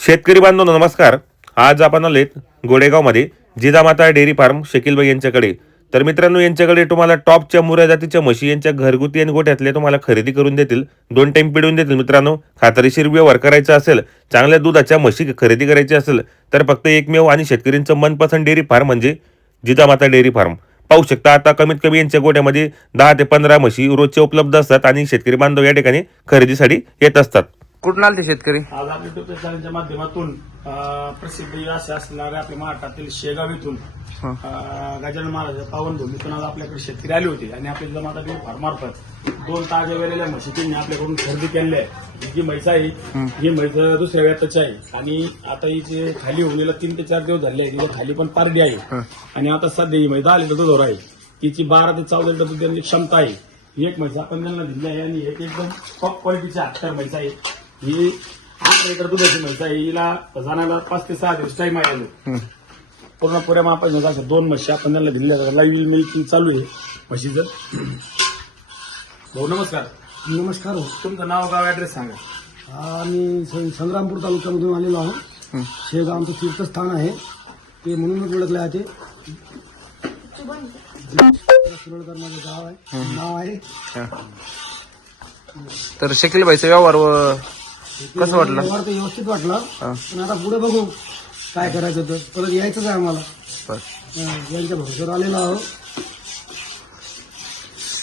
शेतकरी बांधवांनो नमस्कार. आज आपण आलेत गोडेगावमध्ये जिजामाता डेअरी फार्म शकीलबाई यांच्याकडे. तर मित्रांनो, यांच्याकडे तुम्हाला टॉपच्या मुर्रा जातीच्या म्हशी यांच्या घरगुती आणि गोठ्यातले तुम्हाला खरेदी करून देतील. 2 टाइम पिळून देतील. मित्रांनो, खात्रीशीर व्यवहार करायचा असेल, चांगल्या दुधाच्या म्हशी खरेदी करायची असेल तर फक्त एकमेव आणि शेतकऱ्यांचं मनपसंत डेअरी फार्म म्हणजे जिजामाता डेअरी फार्म. पाहू शकता, आता कमीत कमी यांच्या गोठ्यामध्ये 10 ते 15 म्हशी रोजच्या उपलब्ध असतात आणि शेतकरी बांधव या ठिकाणी खरेदीसाठी येत असतात. कुठून आले ते शेतकरी? आज आपल्या युट्यूब चॅनलच्या माध्यमातून प्रसिद्ध असे असणारे आपल्या महाराष्ट्रातील शेगाव इथून गजानन महाराज पावनभूमीतून आज आपल्याकडे शेतकरी आले होते आणि आपल्या जिजामाता डेअरी फार्म मार्फत 2 ताज्या वेळेल्या म्हशी त्यांनी आपल्याकडून खरेदी केलेल्या आहे. जी म्हैस आहे ही म्हैस दुसऱ्या व्याताची आहे आणि आता हिचे खाली होऊन 3 ते 4 दिवस झाले आहे. तिच्या खाली पण पारडी आहे आणि आता सध्या ही म्हैस 10 लिटर दुधावर आहे. तिची 12 ते 14 लिटर दूध देण्याची क्षमता आहे. ही एक म्हैस आपण त्यांना दिली आहे आणि एक एकदम टॉप क्वालिटीची 78 म्हैस आहे. ही 8 लिटर दुधाची म्हैस आहे. हिला जाण्याला 5 ते 6 दिवस टाइम आहे. पूर्ण पुऱ्या मापाच्या अशा 2 म्हशी आपण त्यांना दिलेल्या आहेत. लाईव्ह मिल्किंग चालू आहे म्हशीचं. भाऊ नमस्कार. नमस्कार. तुमचं नाव गाव ऍड्रेस सांगा. आम्ही संग्रामपूर तालुक्यामधून आलेलो आहोत. शेगाव आमचं तीर्थस्थान आहे, ते म्हणूनच ओळखले आहे. ते सुरळकर माझं गाव आहे, नाव आहे. तर शकीलबाईचा व्यवहार कसं वाटलं? व्यवहार तर व्यवस्थित वाटला, पण आता पुढे बघू काय करायचं. तर परत यायचंच आहे आम्हाला. यांच्या भरोश्यावर आलेलो आहोत.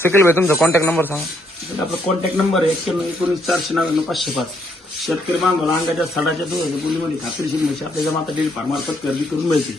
शकीलबाई, तुमचा कॉन्टॅक्ट नंबर सांगा. आपला कॉन्टॅक्ट नंबर आहे 91 शेतकरी बांधवाला अंगाच्या सडाच्या दुधाच्या बोलीमध्ये खात्रीशीर म्हशी आपल्या जिजामाता डेअरी फार्म मार्फत खरेदी करून मिळतील.